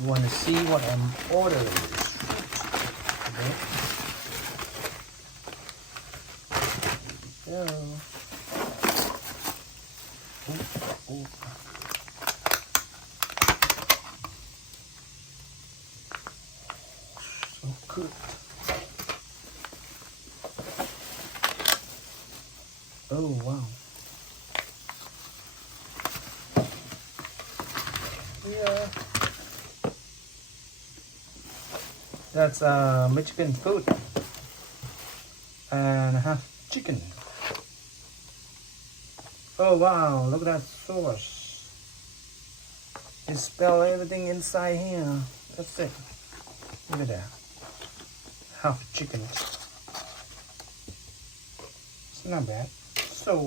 You want to see what I'm ordering? Okay. There we go. Ooh. So good. Oh wow. Yeah. That's Mexican food. And half chicken. Oh wow, look at that sauce. You spell everything inside here. That's it. Look at that. Half chicken. It's not bad. So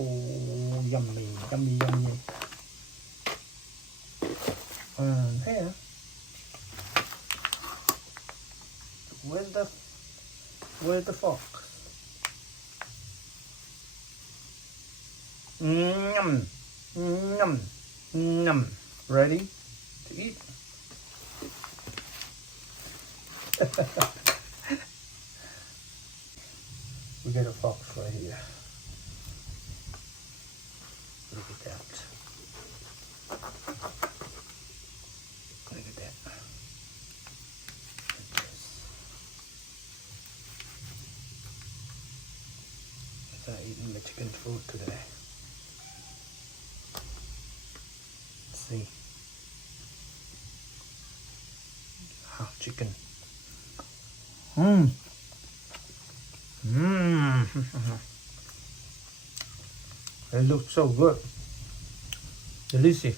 yummy, yummy, yummy. And here, where's the fork? Yum, yum, yum. Ready to eat? We got a fork right here. Look at that. Look at that. I'm eating Mexican food today. Let's see. Half chicken. Mmm. It looks so good. Delicious.